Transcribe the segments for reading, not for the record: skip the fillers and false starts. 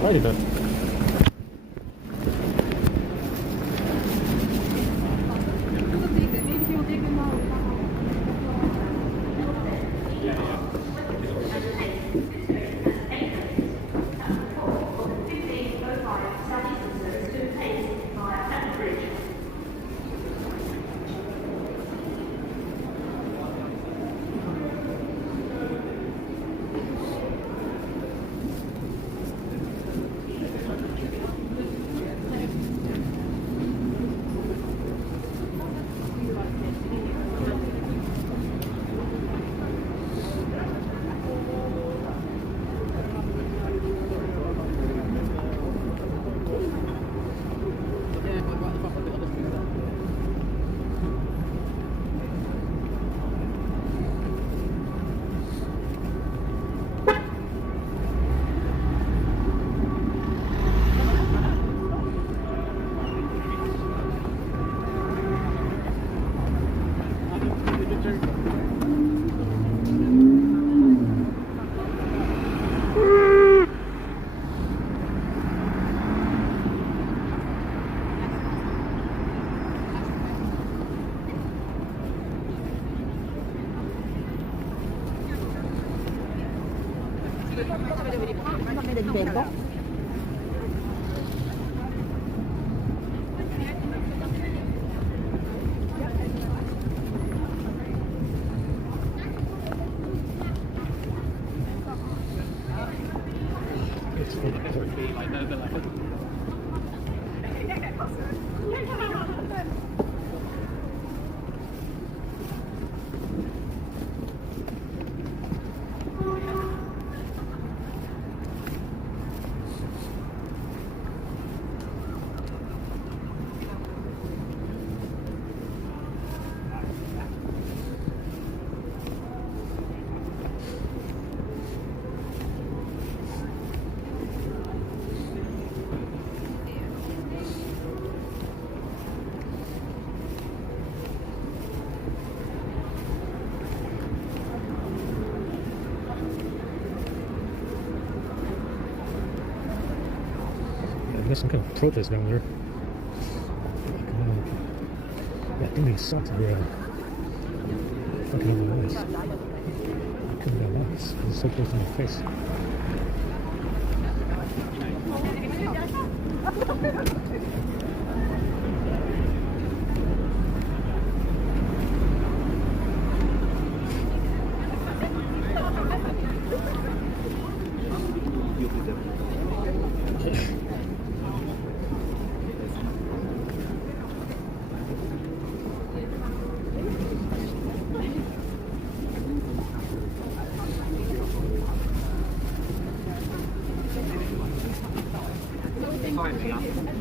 Alrighty then. There's some kind of protest down there. Yeah, I think they sucked the fucking over the lights. Coming down lights. It's so close to my face.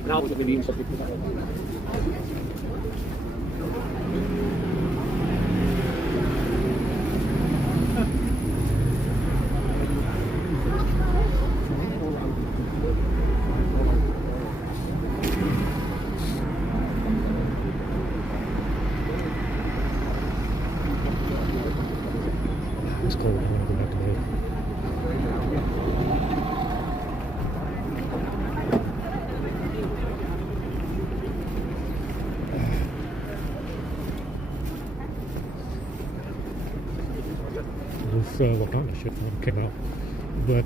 Now we're going to be it's cold. I want to go back to bed. This Wakanda shit came out, but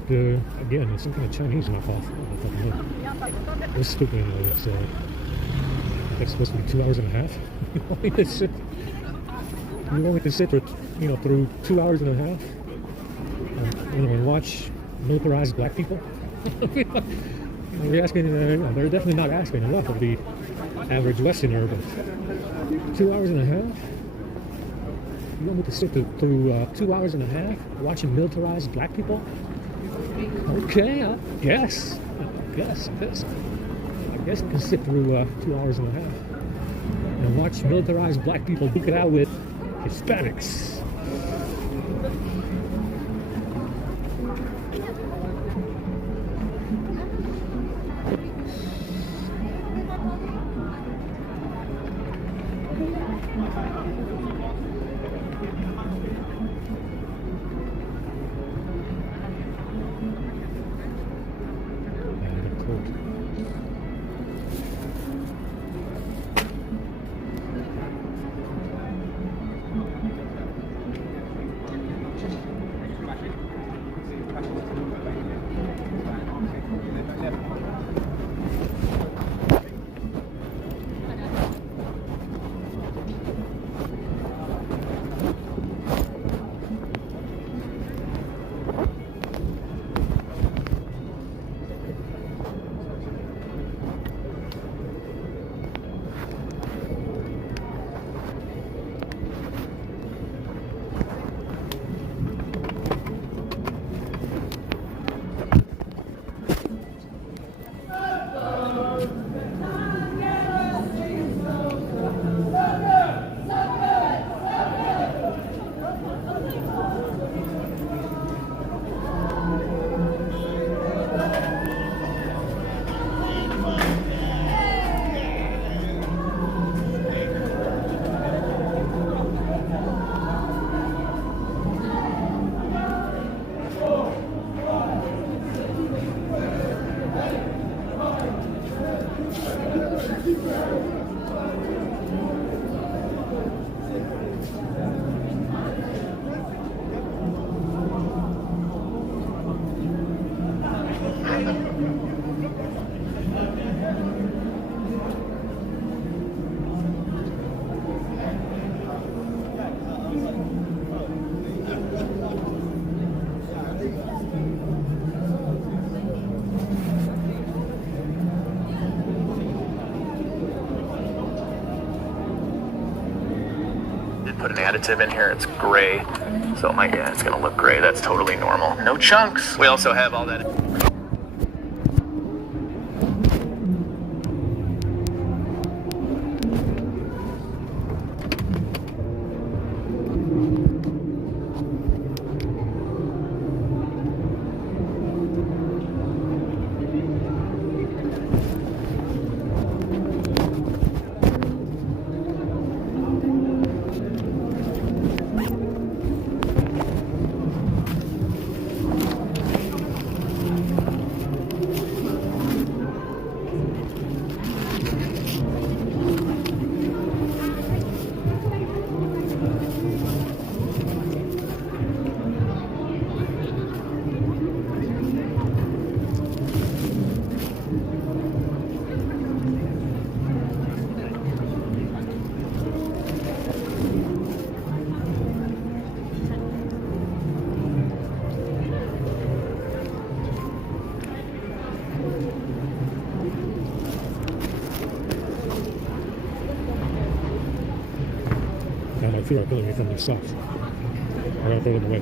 again, it's some kind of Chinese knockoff. This stupid anyway. It's supposed to be 2 hours and a half. You only can sit for through 2 hours and a half, and watch militarized black people. They're asking. They're definitely not asking enough of the average Westerner, but 2 hours and a half. You want me to sit through 2 hours and a half watching militarized black people? Okay, I guess I can sit through 2 hours and a half and watch militarized black people duke it out with Hispanics. put an additive in here. It's gray, so yeah, it's gonna look gray. That's totally normal. No chunks. We also have all that. I feel like pulling me from these socks. I gotta throw them away.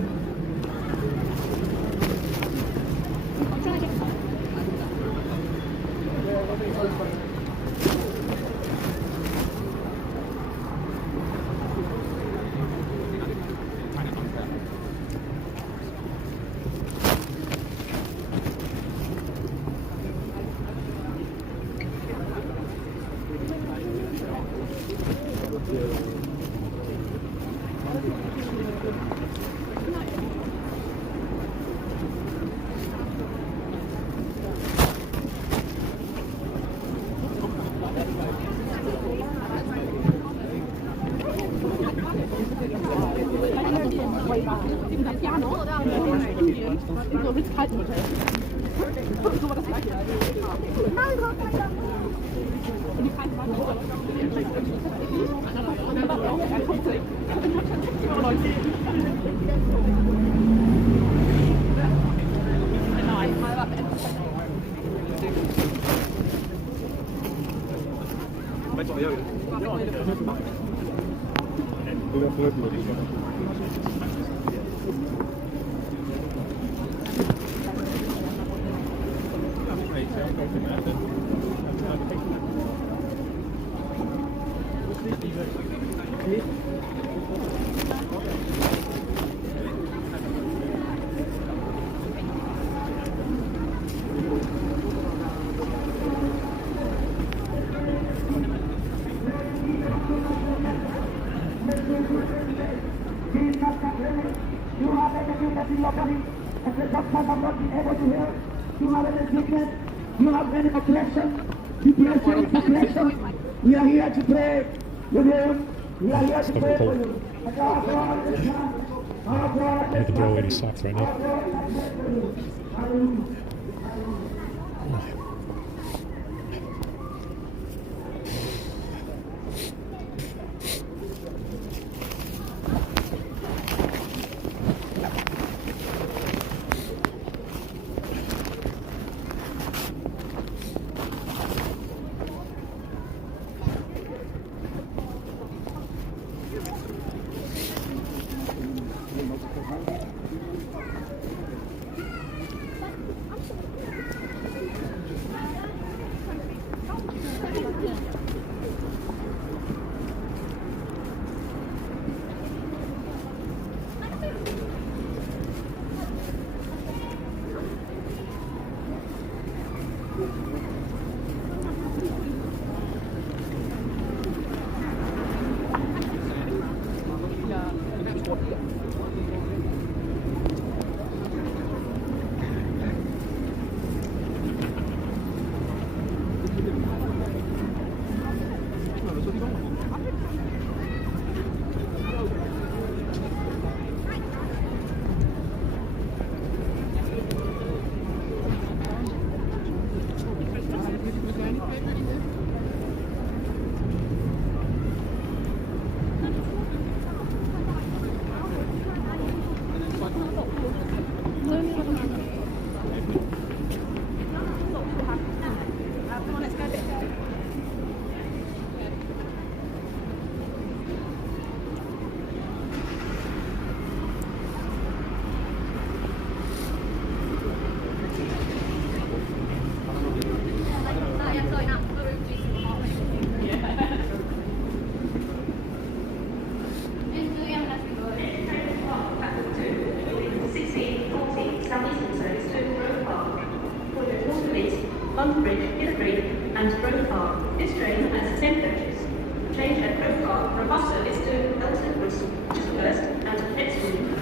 We are here to pray with you. We are here to pray for you. I have to throw away these socks right now. London Bridge, Hill Creek and Grove Park. This train has 10 coaches. Change at Grove Park from bus service to Elton Woods, Chislehurst and Exton.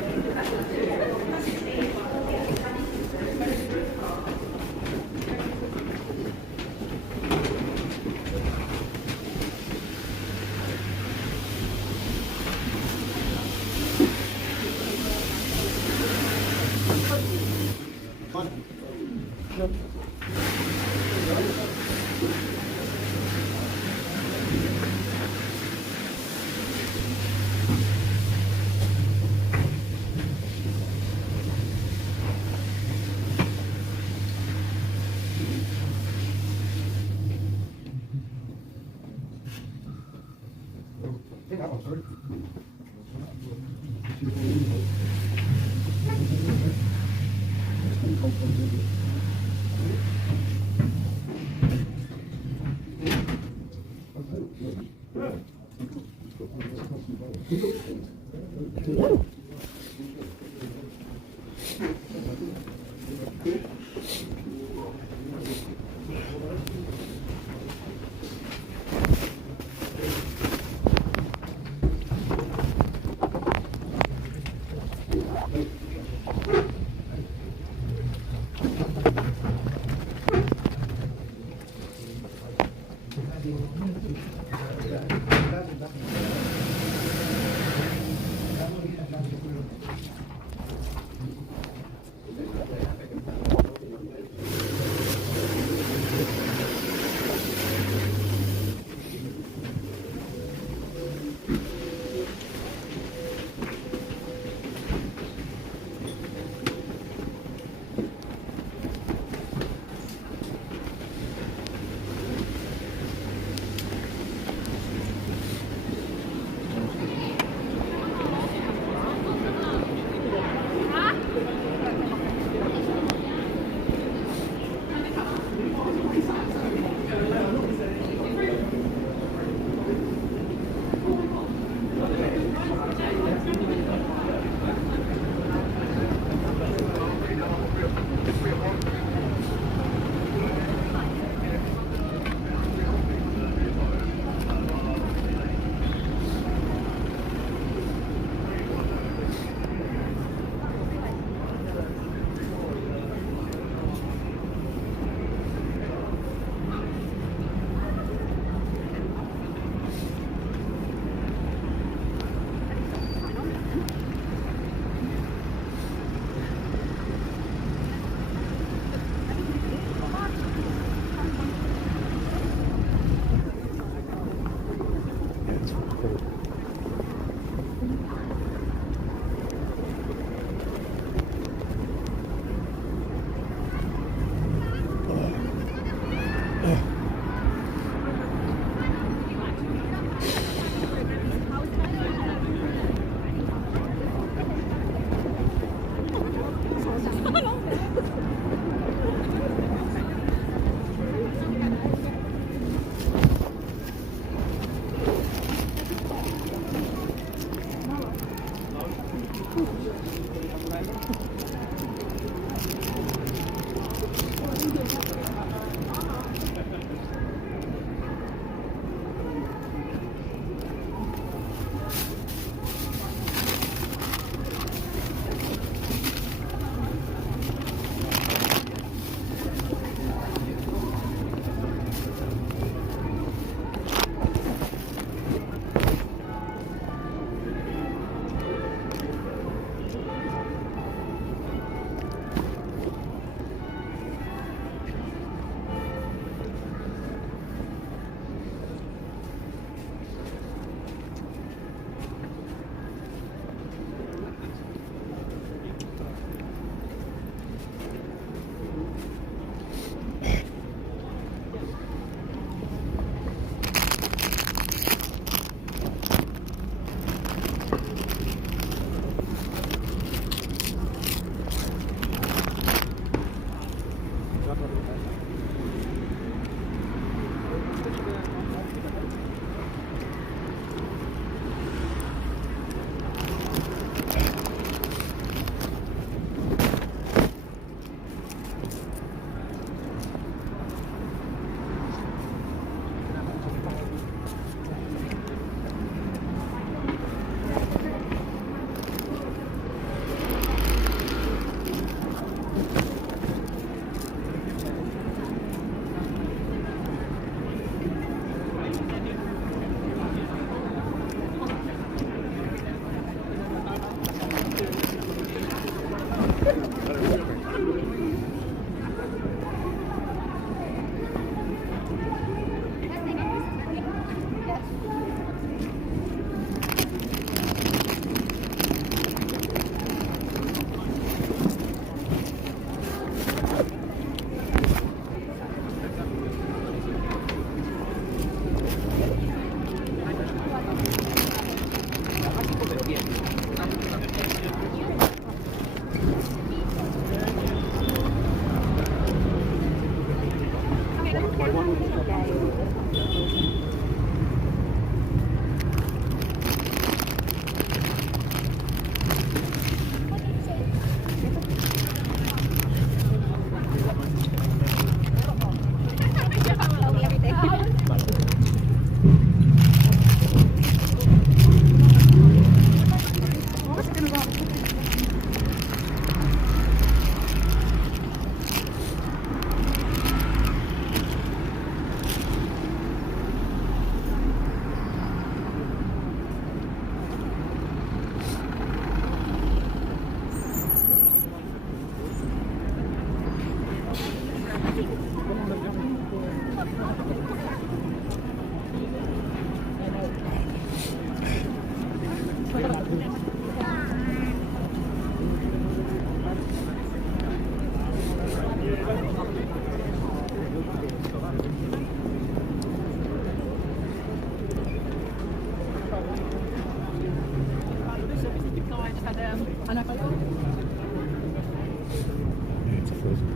It's a frozen.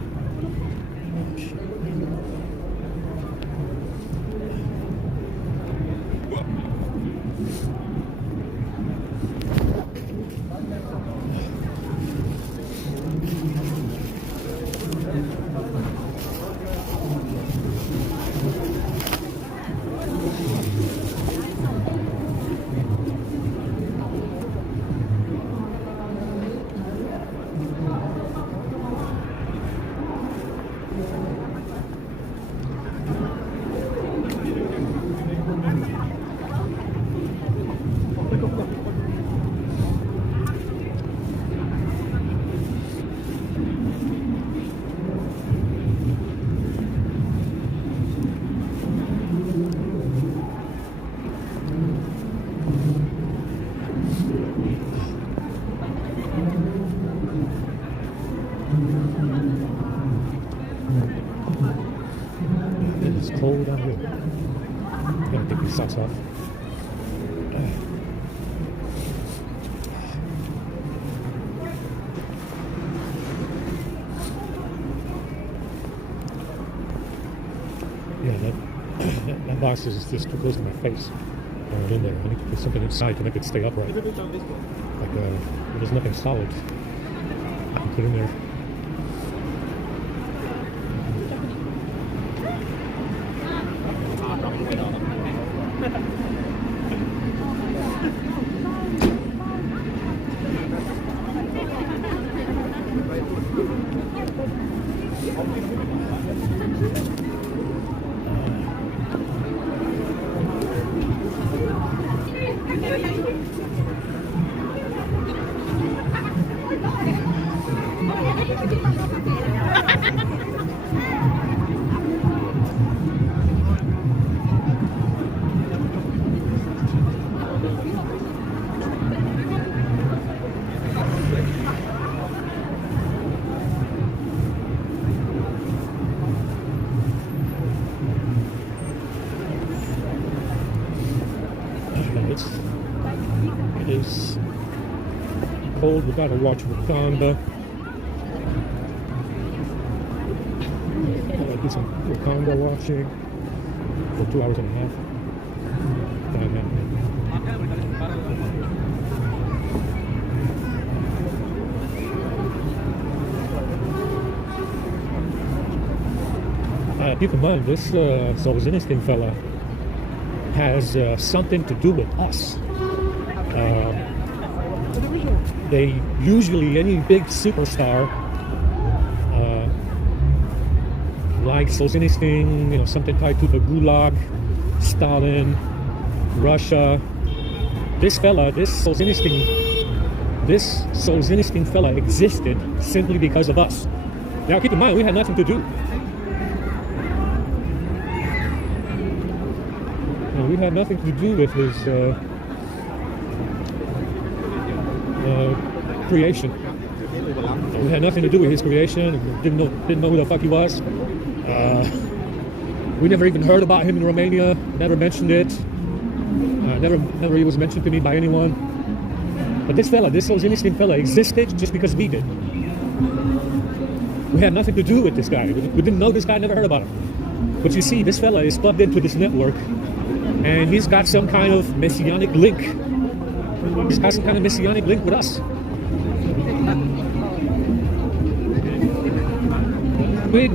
Oh, shit. It's cold out here. I'm gonna take these socks off. Yeah, that box is just too close to my face. In there, I need to put something inside to make it stay upright. Like there's nothing solid I can put in there. It is cold. We gotta watch Wakanda. I'll do some Wakanda watching for 2 hours and a half. Keep in mind, this Solzhenitsyn fella has something to do with us. They usually, any big superstar like Solzhenitsyn, something tied to the Gulag, Stalin, Russia. This Solzhenitsyn fella existed simply because of us. Now keep in mind, we had nothing to do. We had nothing to do with his creation. We had nothing to do with his creation. Didn't know who the fuck he was. We never even heard about him in Romania. Never mentioned it. Never he was mentioned to me by anyone. But this Solzhenitsyn fella, existed just because we did. We had nothing to do with this guy. We didn't know this guy. Never heard about him. But you see, this fella is plugged into this network, and he's got some kind of messianic link. He's got some kind of messianic link with us. Big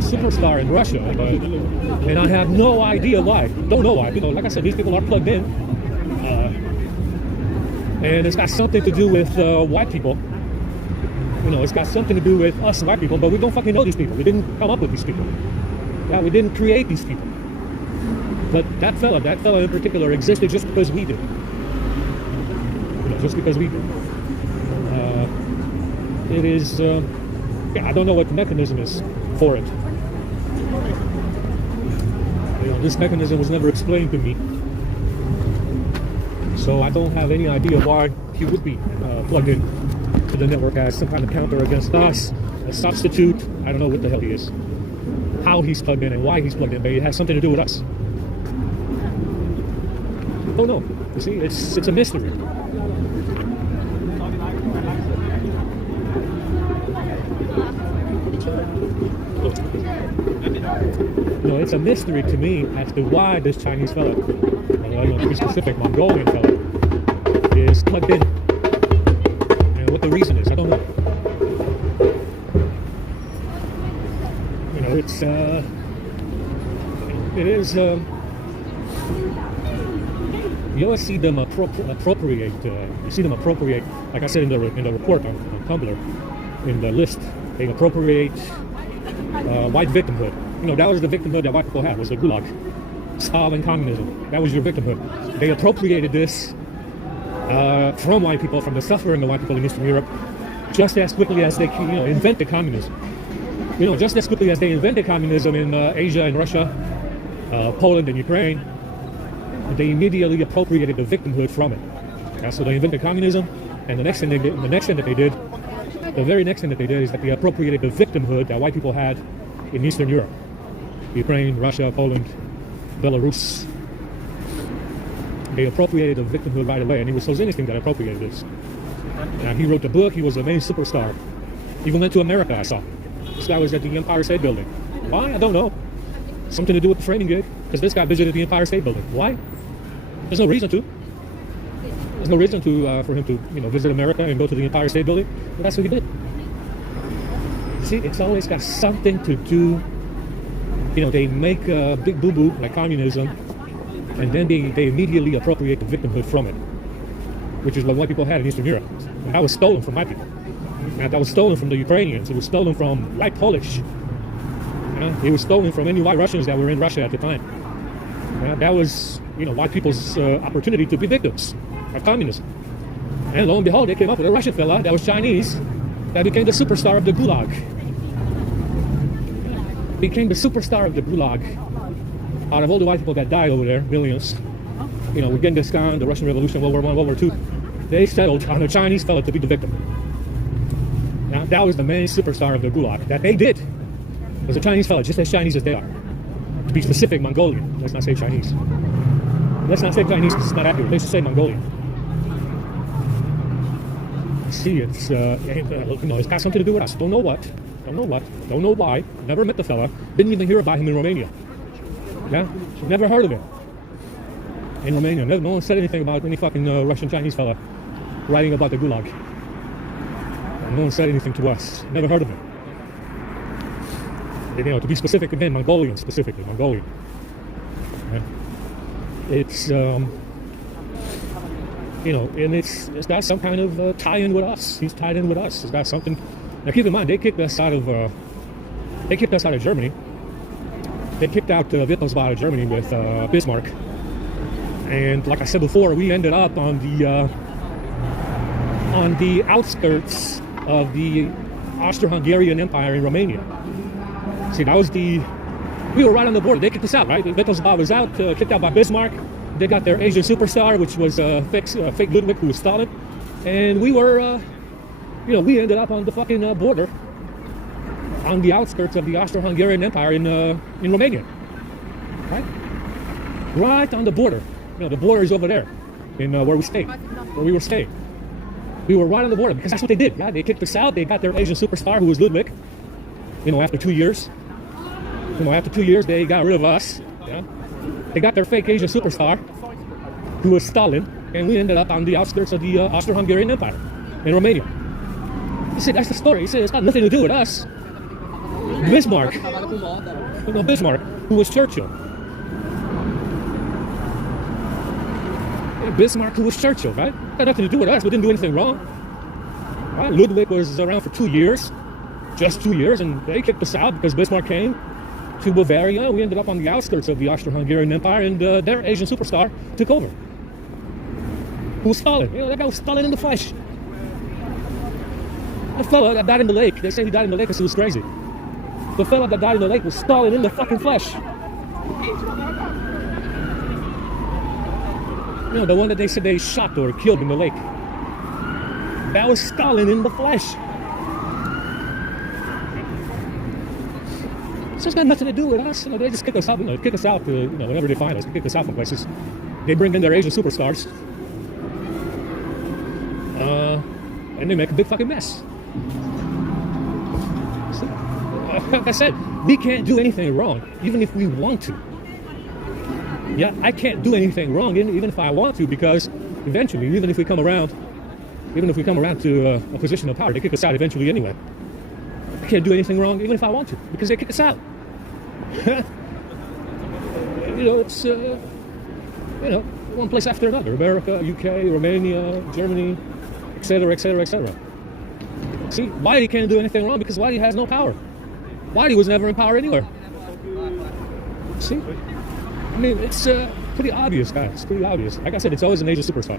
superstar in Russia, and I have no idea why. Don't know why. You know, like I said, these people are plugged in, and it's got something to do with white people. You know, it's got something to do with us white people, but we don't fucking know these people. We didn't come up with these people. Yeah, we didn't create these people. But that fella in particular existed just because we did. You know, just because we did. It is, yeah, I don't know what the mechanism is for it. You know, this mechanism was never explained to me. So I don't have any idea why he would be plugged in to the network as some kind of counter against us, a substitute. I don't know what the hell he is, how he's plugged in and why he's plugged in, but it has something to do with us. Oh no, you see, it's a mystery. You know, it's a mystery to me as to why this Chinese fellow, to be specific, Mongolian fellow, is plugged in. And what the reason is, I don't know. You know, it is, you always see them appropriate, like I said in the report on Tumblr, in the list, they appropriate white victimhood. You know, that was the victimhood that white people had, was the Gulag, Stalin communism. That was your victimhood. They appropriated this from white people, from the suffering of white people in Eastern Europe, just as quickly as they invented communism. You know, just as quickly as they invented communism in Asia and Russia, Poland and Ukraine, they immediately appropriated the victimhood from it. Yeah, so they invented communism, and the very next thing that they did is that they appropriated the victimhood that white people had in Eastern Europe. Ukraine, Russia, Poland, Belarus. They appropriated the victimhood right away, and it was Solzhenitsyn that appropriated this. And he wrote the book, he was the main superstar. He even went to America, I saw. This guy was at the Empire State Building. Why? I don't know. Something to do with the framing gig, because this guy visited the Empire State Building. Why? There's no reason to. There's no reason to for him to, visit America and go to the Empire State Building, but that's what he did. See, it's always got something to do. They make a big boo-boo like communism, and then they immediately appropriate the victimhood from it, which is what white people had in Eastern Europe. And that was stolen from white people. And that was stolen from the Ukrainians. It was stolen from white Polish. It was stolen from any white Russians that were in Russia at the time. That was, white people's opportunity to be victims of communism. And lo and behold, they came up with a Russian fella that was Chinese that became the superstar of the Gulag. Became the superstar of the Gulag. Out of all the white people that died over there, millions, with Genghis Khan, the Russian Revolution, World War I, World War II, they settled on a Chinese fellow to be the victim. Now, that was the main superstar of the Gulag. That they did. It was a Chinese fellow, just as Chinese as they are. To be specific, Mongolian. Let's not say Chinese. Let's not say Chinese because it's not accurate. Let's just say Mongolian. See, it's got something to do with us. Don't know what. Don't know why. Never met the fella. Didn't even hear about him in Romania. Yeah? Never heard of him. In Romania. No one said anything about any fucking Russian Chinese fella writing about the Gulag. No one said anything to us. Never heard of him. To be specific again, Mongolian specifically. Mongolian. Yeah. It's, and it's got some kind of tie-in with us. He's tied in with us. It's got something. Now keep in mind, they kicked us out of Germany. They kicked out Wittelsbach out of Germany with Bismarck. And like I said before, we ended up on the outskirts of the Austro-Hungarian Empire in Romania. See, we were right on the border. They kicked us out, right? Wittelsbach was out, kicked out by Bismarck. They got their Asian superstar, which was fake Ludwig, who was Stalin. And we were, we ended up on the fucking border, on the outskirts of the Austro-Hungarian Empire in Romania. Right? Right on the border. The border is over there, in where we were staying. We were right on the border, because that's what they did. Yeah? They kicked us out. They got their Asian superstar, who was Ludwig, after 2 years. You know, after 2 years, they got rid of us. Yeah? They got their fake Asian superstar, who was Stalin, and we ended up on the outskirts of the Austro-Hungarian Empire in Romania. He said, that's the story. He said, it's got nothing to do with us. Bismarck, you know, Bismarck, who was Churchill. Bismarck, who was Churchill, right? Got nothing to do with us. We didn't do anything wrong. Right? Ludwig was around for 2 years, just 2 years, and they kicked us out because Bismarck came to Bavaria. We ended up on the outskirts of the Austro-Hungarian Empire, and their Asian superstar took over. Who was Stalin? You know, that guy was Stalin in the flesh. The fella that died in the lake, they say he died in the lake because he was crazy. The fella that died in the lake was Stalin in the fucking flesh. You know, the one that they said they shot or killed in the lake. That was Stalin in the flesh. So it's got nothing to do with us. You know, they just kick us out. You know, kick us out. You know, whenever they find us, they kick us out from places. They bring in their Asian superstars, and they make a big fucking mess. So, like I said, we can't do anything wrong, even if we want to. Yeah, I can't do anything wrong, even if I want to, because eventually, even if we come around to a position of power, they kick us out eventually anyway. I can't do anything wrong, even if I want to, because they kick us out. You know, it's you know, one place after another: America, UK, Romania, Germany, etc., etc., etc. See, Whitey can't do anything wrong because Whitey has no power. Whitey was never in power anywhere. See, I mean, it's pretty obvious, guys. It's pretty obvious. Like I said, it's always an Asian superstar.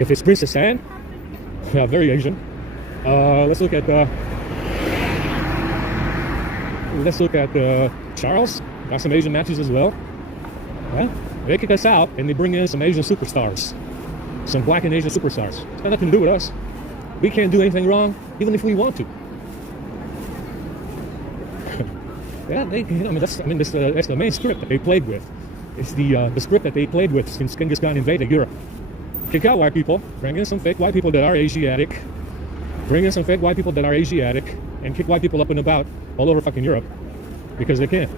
If it's Princess Anne, yeah, very Asian. Let's look at Charles. Got some Asian matches as well. Yeah? They kick us out and they bring in some Asian superstars, some black and Asian superstars. It's got nothing to do with us. We can't do anything wrong, even if we want to. Yeah, that's the main script that they played with. It's the script that they played with since Genghis Khan invaded Europe. Kick out white people, bring in some fake white people that are Asiatic, and kick white people up and about all over fucking Europe because they can.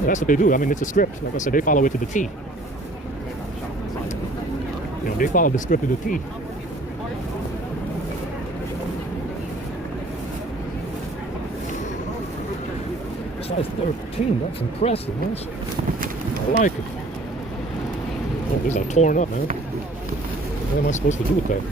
That's what they do. I mean, it's a script. Like I said, they follow it to the T. You know, they follow the script to the T. Size 13, that's impressive, man. I like it. Oh, these are torn up, man. What am I supposed to do with that?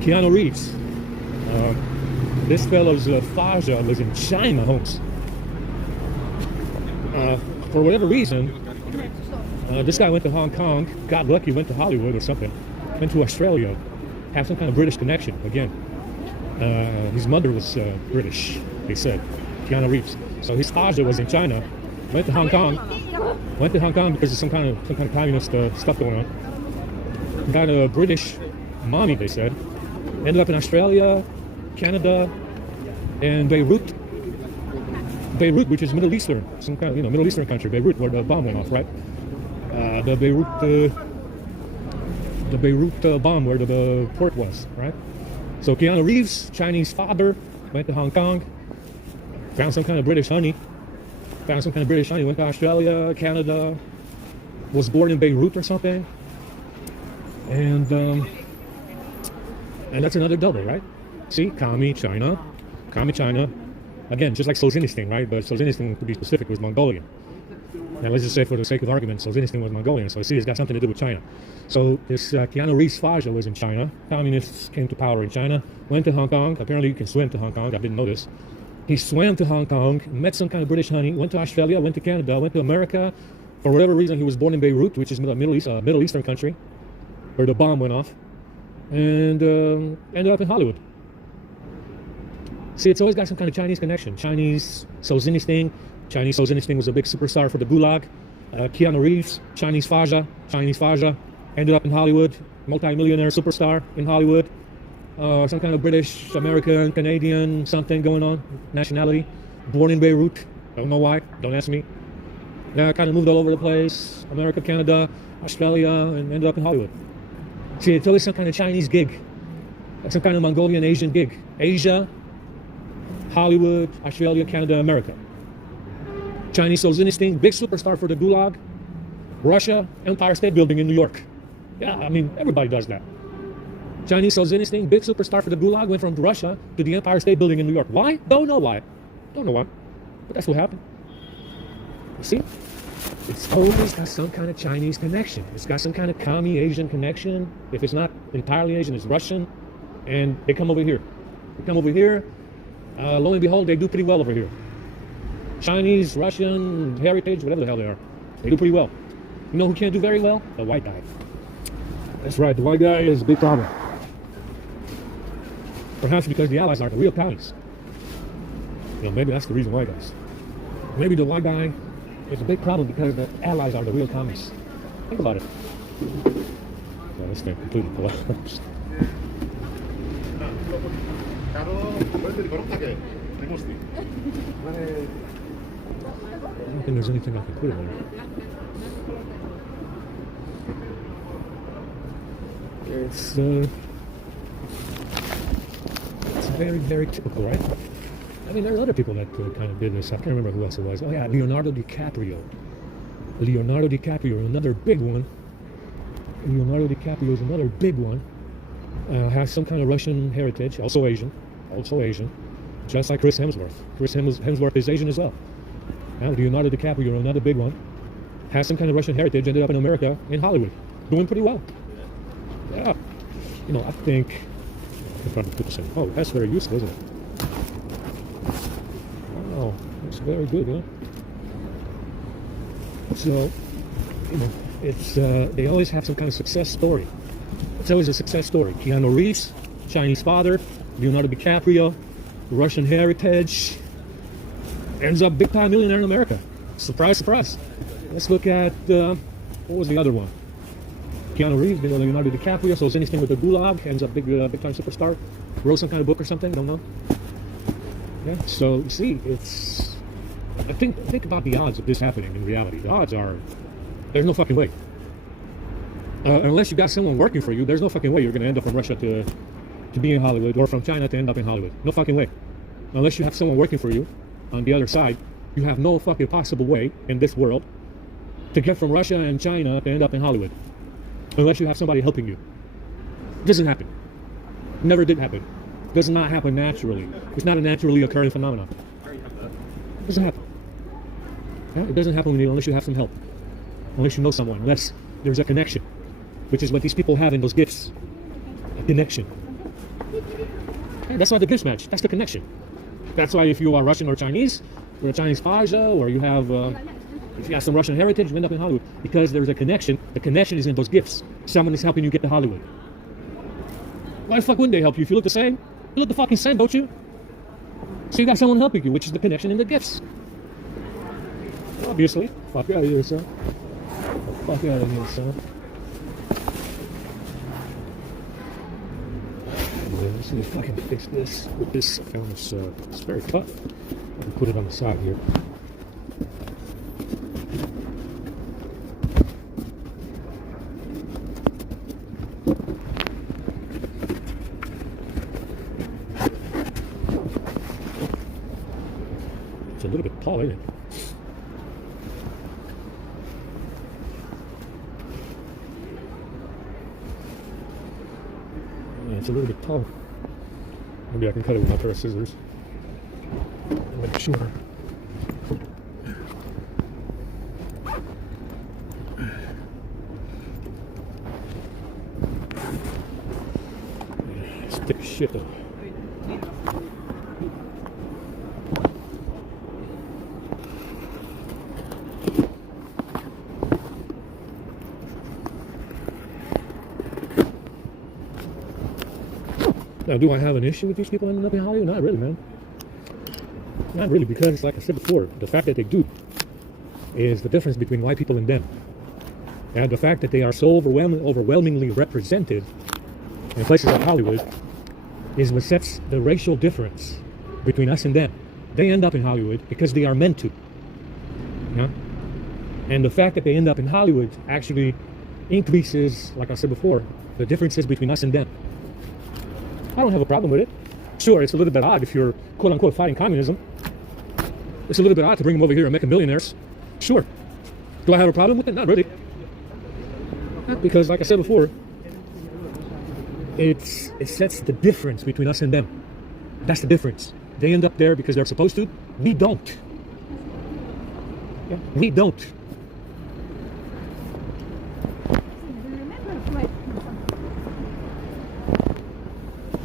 Keanu Reeves. This fellow's Faja was in China, Holmes. For whatever reason, this guy went to Hong Kong, got lucky, went to Hollywood or something, went to Australia, have some kind of British connection again. His mother was British, they said, Keanu Reeves. So his Faja was in China, went to Hong Kong because of some kind of communist stuff going on. Got a British mommy, they said. Ended up in Australia, Canada, and Beirut, which is Middle Eastern, some kind of Middle Eastern country. Beirut, where the bomb went off, right? The Beirut bomb, where the port was, right? So Keanu Reeves, Chinese father, went to Hong Kong, found some kind of British honey, went to Australia, Canada, was born in Beirut or something, and that's another double, right? See, Commie China. Again, just like Solzhenitsyn, right? But Solzhenitsyn, to be specific, was Mongolian. Now, let's just say, for the sake of argument, Solzhenitsyn was Mongolian. So, see, it's got something to do with China. So, this Keanu Reeves Faja was in China. Communists came to power in China. Went to Hong Kong. Apparently, you can swim to Hong Kong. I didn't know this. He swam to Hong Kong, met some kind of British honey, went to Australia, went to Canada, went to America. For whatever reason, he was born in Beirut, which is a Middle Eastern country, where the bomb went off. And ended up in Hollywood. See, it's always got some kind of Chinese connection. Chinese Solzhenitsyn was a big superstar for the Gulag. Keanu Reeves, Chinese Faja, ended up in Hollywood, multi-millionaire superstar in Hollywood. some kind of British, American, Canadian, something going on, nationality. Born in Beirut, don't know why, don't ask me. Yeah, kind of moved all over the place, America, Canada, Australia, and ended up in Hollywood. See, it's always some kind of Chinese gig, some kind of Mongolian Asian gig. Asia, Hollywood, Australia, Canada, America. Chinese Solzhenitsyn, big superstar for the Gulag. Russia, Empire State Building in New York. Yeah, I mean, everybody does that. Chinese Solzhenitsyn, big superstar for the Gulag, went from Russia to the Empire State Building in New York. Why? Don't know why. Don't know why. But that's what happened. You see? It's always got some kind of Chinese connection. It's got some kind of commie Asian connection. If it's not entirely Asian, it's Russian. And they come over here. They come over here. Lo and behold, they do pretty well over here. Chinese, Russian, heritage, whatever the hell they are. They do pretty well. You know who can't do very well? The white guy. That's right, the white guy is a big problem. Perhaps because the Allies are the real commies. You know, maybe that's the reason why, guys. Maybe the white guy is a big problem because the Allies are the real commies. Think about it. Well, this thing completely collapsed. I don't think there's anything I can put it on. It's very, very typical, right? I mean, there's other people that kind of did this. I can't remember who else it was. Oh yeah, Leonardo DiCaprio. Leonardo DiCaprio, another big one. Leonardo DiCaprio is another big one. Has some kind of Russian heritage, also Asian. Just like Chris Hemsworth. Chris Hemsworth is Asian as well. Leonardo DiCaprio, another big one. Has some kind of Russian heritage, ended up in America, in Hollywood. Doing pretty well. Yeah. You know, I think... I can probably put this in. Oh, that's very useful, isn't it? Wow, that's very good, huh? So, you know, it's they always have some kind of success story. It's always a success story. Keanu Reeves, Chinese father, Leonardo DiCaprio, Russian heritage, ends up big time millionaire in America. Surprise, surprise. Let's look at what was the other one? Keanu Reeves, Leonardo DiCaprio, so it's anything with the Gulag, ends up big time superstar. Wrote some kind of book or something, don't know. Yeah, so you see, it's... I think about the odds of this happening in reality. The odds are, there's no fucking way. Unless you got someone working for you, there's no fucking way you're going to end up from Russia to be in Hollywood, or from China to end up in Hollywood. No fucking way. Unless you have someone working for you on the other side, you have no fucking possible way in this world to get from Russia and China to end up in Hollywood. Unless you have somebody helping you. It doesn't happen. Never did happen. Does not happen naturally. It's not a naturally occurring phenomenon. It doesn't happen. Yeah? It doesn't happen unless you have some help. Unless you know someone. Unless there's a connection. Which is what these people have in those gifts. A connection. Yeah, that's why the gifts match. That's the connection. That's why if you are Russian or Chinese, or a Chinese Faja, or you have if you have some Russian heritage, you end up in Hollywood. Because there's a connection. The connection is in those gifts. Someone is helping you get to Hollywood. Why the fuck wouldn't they help you if you look the same? You look the fucking same, don't you? So you got someone helping you, which is the connection in the gifts. Obviously. Fuck out of here, son. Fuck out of here, son. Let's see if I can fix this with this. I found this, it's very tough. I can put it on the side here. It's a little bit tall, isn't it? Yeah, it's a little bit tall. Maybe I can cut it with my pair of scissors. Make it shorter. It's thick as shit though. Now, do I have an issue with these people ending up in Hollywood? Not really, man. Not really, because, like I said before, the fact that they do is the difference between white people and them. And the fact that they are so overwhelmingly represented in places like Hollywood is what sets the racial difference between us and them. They end up in Hollywood because they are meant to. Yeah? And the fact that they end up in Hollywood actually increases, like I said before, the differences between us and them. I don't have a problem with it. Sure, it's a little bit odd if you're quote-unquote fighting communism. It's a little bit odd to bring them over here and make them millionaires. Sure. Do I have a problem with it? Not really. Because, like I said before, it sets the difference between us and them. That's the difference. They end up there because they're supposed to. We don't. Yeah, we don't.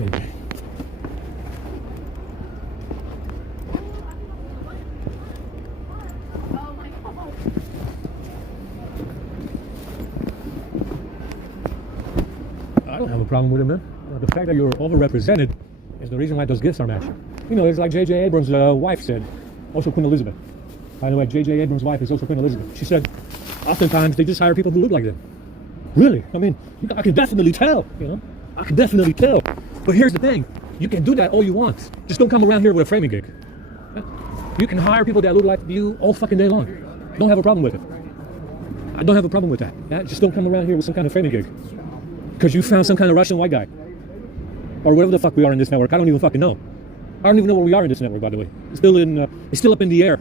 Okay. I don't have a problem with it, man. The fact that you're overrepresented is the reason why those gifts are matching. You know, it's like J.J. Abrams' wife said, also Queen Elizabeth. By the way, J.J. Abrams' wife is also Queen Elizabeth. She said, oftentimes they just hire people who look like them. Really? I mean, I can definitely tell, you know? I can definitely tell. But here's the thing. You can do that all you want. Just don't come around here with a framing gig. You can hire people that look like you all fucking day long. Don't have a problem with it. I don't have a problem with that. Yeah? Just don't come around here with some kind of framing gig. Because you found some kind of Russian white guy. Or whatever the fuck we are in this network. I don't even fucking know. I don't even know where we are in this network, by the way. It's still up in the air.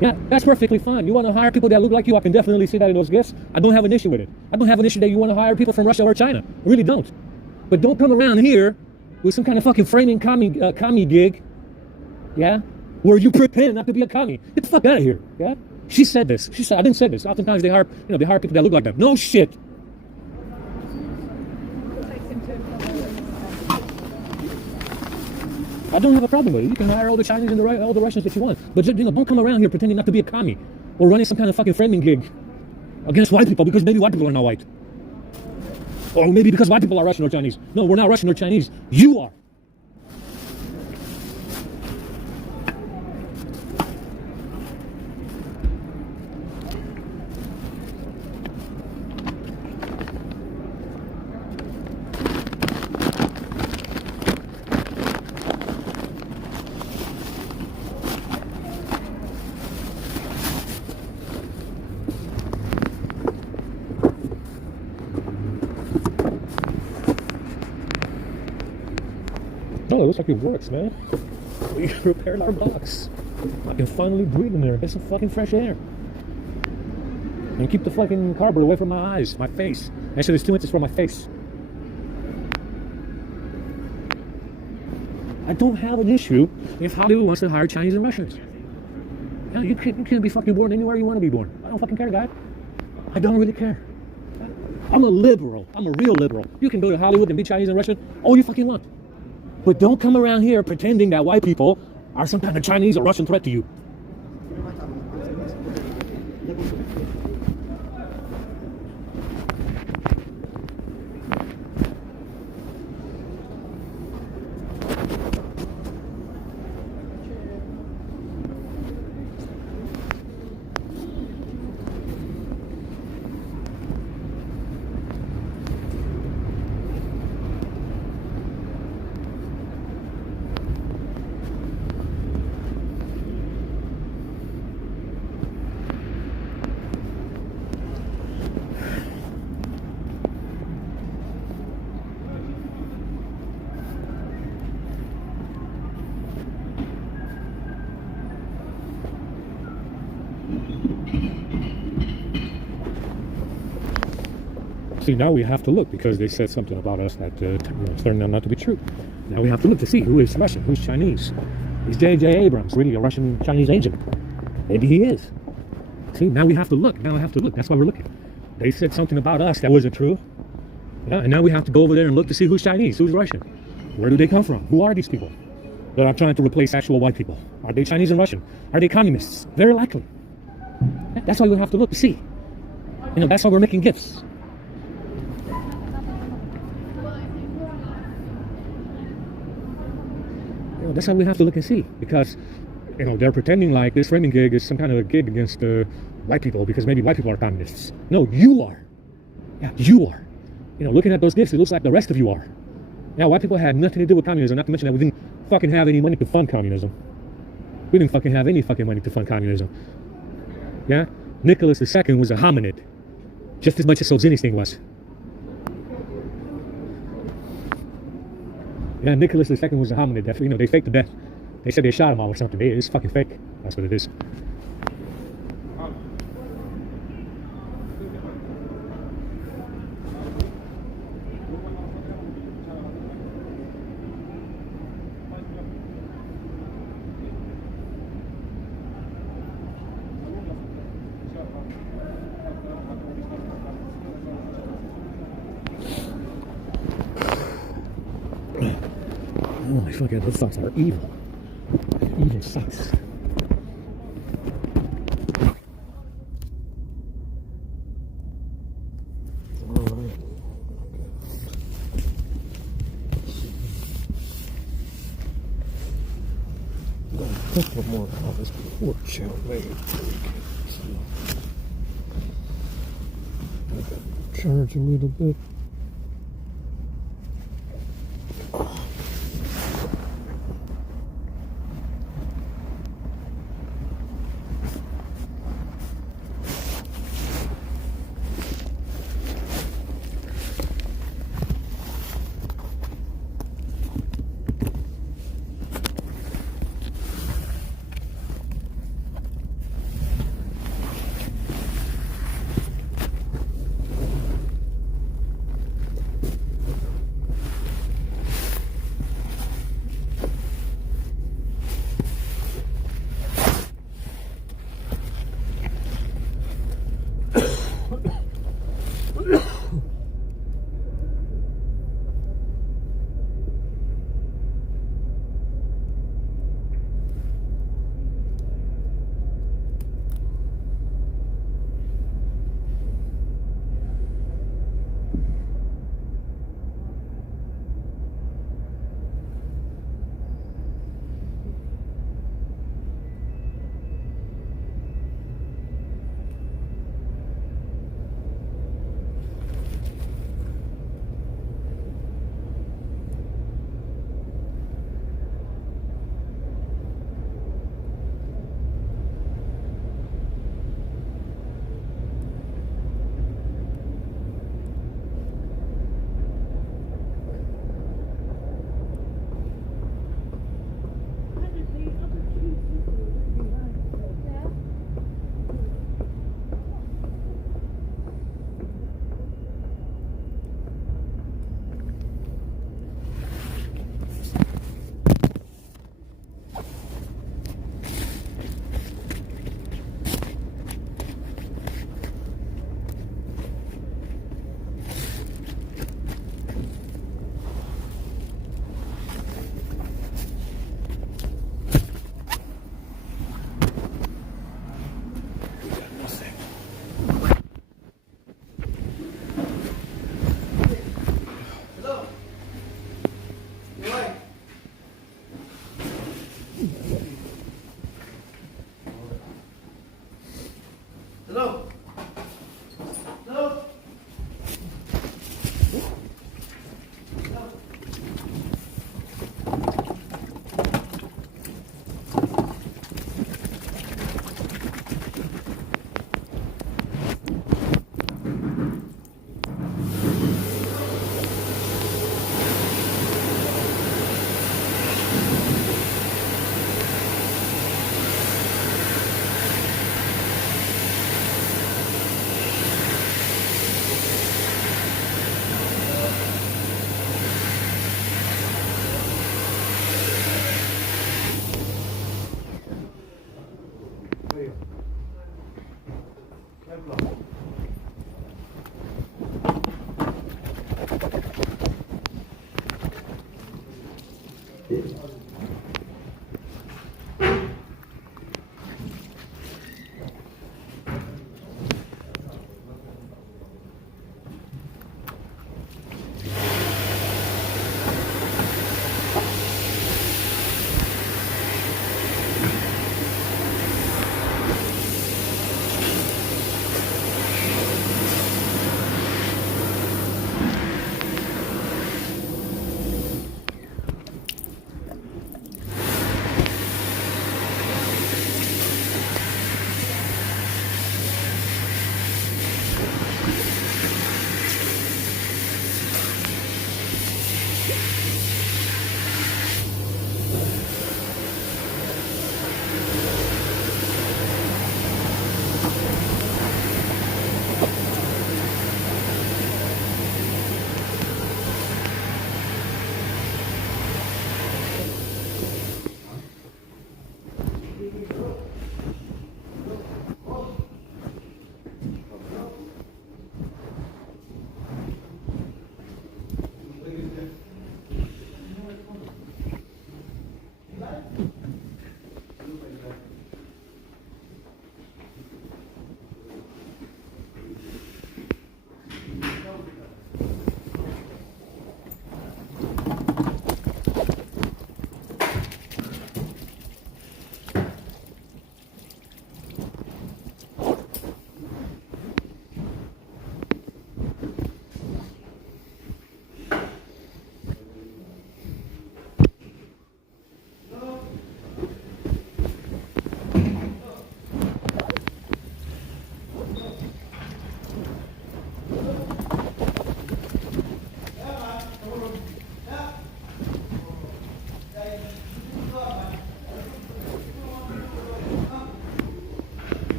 Yeah, that's perfectly fine. You want to hire people that look like you, I can definitely see that in those gifts. I don't have an issue with it. I don't have an issue that you want to hire people from Russia or China. I really don't. But don't come around here with some kind of fucking framing commie gig, yeah, where you pretend not to be a commie. Get the fuck out of here, yeah? She said this. She said, I didn't say this. Oftentimes they hire people that look like them. No shit. I don't have a problem with it. You can hire all the Chinese and all the Russians that you want. But don't come around here pretending not to be a commie or running some kind of fucking framing gig against white people because maybe white people are not white. Or maybe because white people are Russian or Chinese. No, we're not Russian or Chinese. You are. Oh, it looks like it works, man. We repaired our box. I can finally breathe in there, get some fucking fresh air. And keep the fucking cardboard away from my eyes, my face. Actually, there's 2 inches from my face. I don't have an issue if Hollywood wants to hire Chinese and Russians. Yeah, you can be fucking born anywhere you want to be born. I don't fucking care, guy. I don't really care. I'm a liberal. I'm a real liberal. You can go to Hollywood and be Chinese and Russian all you fucking want. But don't come around here pretending that white people are some kind of Chinese or Russian threat to you. See, now we have to look because they said something about us that it's turning out not to be true. Now we have to look to see who is Russian, who's Chinese. Is J.J. Abrams really a Russian Chinese agent? Maybe he is. See, now we have to look. Now I have to look. That's why we're looking. They said something about us that wasn't true. Yeah, and now we have to go over there and look to see who's Chinese, who's Russian. Where do they come from? Who are these people that are trying to replace actual white people? Are they Chinese and Russian? Are they communists? Very likely. That's why we have to look to see. You know, that's why we're making gifts. That's how we have to look and see, because they're pretending like this framing gig is some kind of a gig against white people because maybe white people are communists. No, you are. Yeah, you are. Looking at those gifts, it looks like the rest of you are. Now, white people had nothing to do with communism, not to mention that we didn't fucking have any money to fund communism. We didn't fucking have any fucking money to fund communism. Yeah? Nicholas II was a hominid. Just as much as Solzhenitsyn was. Yeah, Nicholas II was a hominid. That, you know, they faked the death. They said they shot him all or something. It's fucking fake. That's what it is. Oh my fucking, those socks are evil. Evil socks. A couple more of this porch out later. Charge a little bit.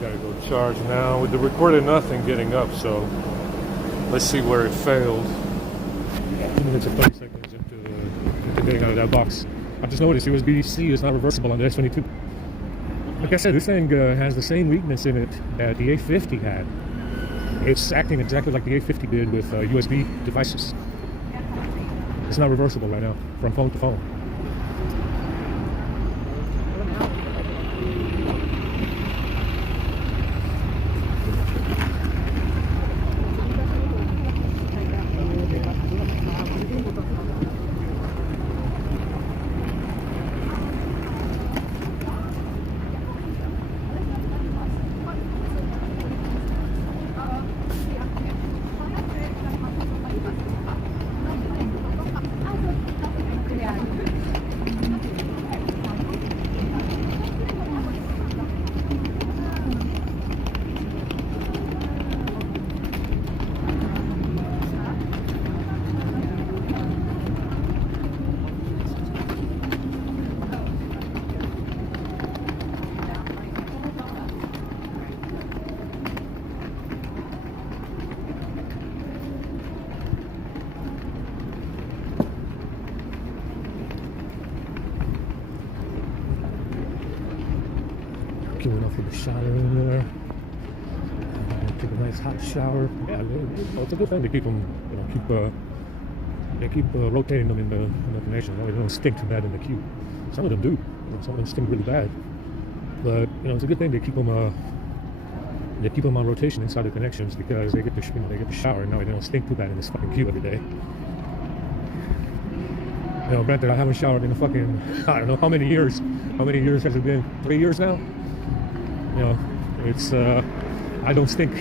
Gotta go charge now. With the recorded nothing getting up, so let's see where it failed. 2 minutes and 30 seconds into getting out of that box. I just noticed USB-C is not reversible on the S22. Like I said, this thing has the same weakness in it that the A50 had. It's acting exactly like the A50 did with USB devices. It's not reversible right now from phone to phone. Queuing up for the shower in there. Take a nice hot shower. Yeah, it's a good thing to keep them, keep rotating them in the nation. They don't stink too bad in the queue. Some of them do. Some of them stink really bad. But it's a good thing to keep them. They keep them on rotation inside the connections because they get the shower and now they don't stink too bad in this fucking queue every day. Granted, I haven't showered in a fucking, I don't know how many years. How many years has it been? 3 years now? It's, I don't stink.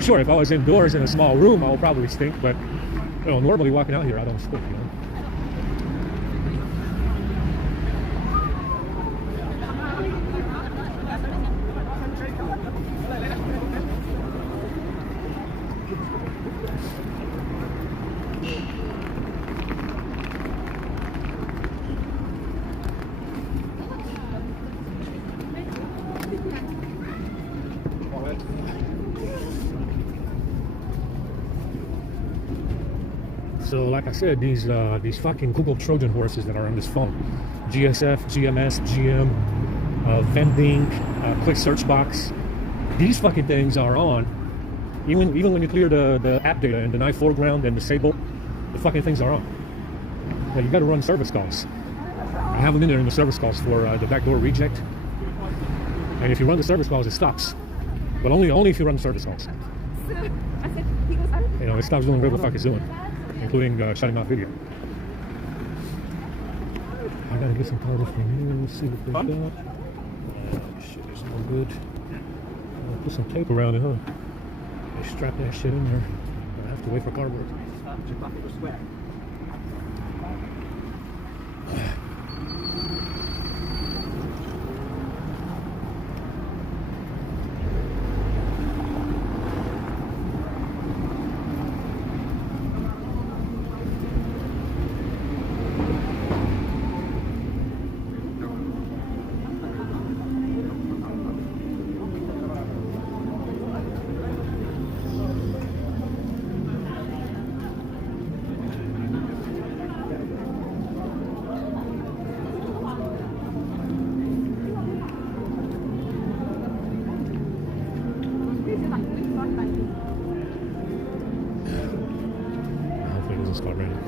Sure, if I was indoors in a small room, I would probably stink, but, normally walking out here, I don't stink, So, like I said, these fucking Google Trojan horses that are on this phone, GSF, GMS, GM, vending, quick search box, these fucking things are on. Even when you clear the app data and deny foreground and disable, the fucking things are on. Now, you got to run service calls. I have them in there in the service calls for the backdoor reject. And if you run the service calls, it stops. But only if you run the service calls. It stops doing whatever the fuck it's doing, including shutting off video. I gotta get some titles from here. Let's see what they got. Shit is no good. I'll put some tape around it, huh? They strap that shit in there. I have to wait for cardboard. Hopefully it doesn't start raining.